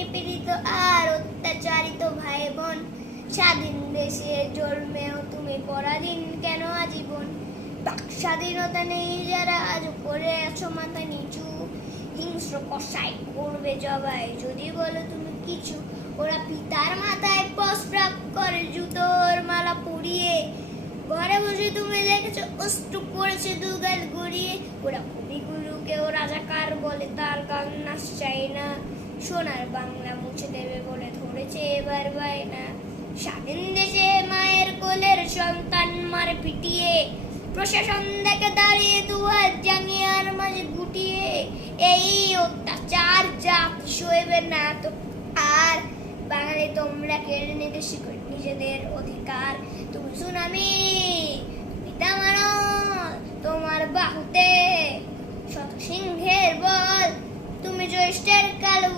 নিপীড়িত আর অত্যাচারিত ভাই বোন। স্বাধীন দেশে জন্মেও তুমি পরাধীন কেন আজীবন? বাক স্বাধীনতা নেই যারা আজ করে আছো মাথা নিচু, হিংস্র কষাই করবে জবাই যদি বলো তুমি কিছু। ওরা পিতার মাথায় প্রস্রাব করে জুতোর মালা পরিয়ে, ঘরে বসে তুমি দেখেছো অষ্ট করেছে দুগাল গড়িয়ে। ওরা কবিগুলোকেও রাজাকার বলে, তার গান নাচ চাই না, সোনার বাংলা মুছে দেবে বলে ধরেছে এবার বায়না। স্বাধীন দেশে মায়ের কোলের সন্তান মারে পিটিয়ে, প্রশাসন দেখে দাঁড়িয়ে দুহাত জাঙিয়ে আর মাঝে গুটিয়ে। এই অত্যাচার জাতি সইবে না তো আর, বাঙালি তোমরা কেড়ে নিতে শিখো নিজেদের অধিকার। তুমি সুনামি পিতা মানো তোমার বাহুতে, শত সিংহের বল তুমি জ্যৈষ্ঠের কালো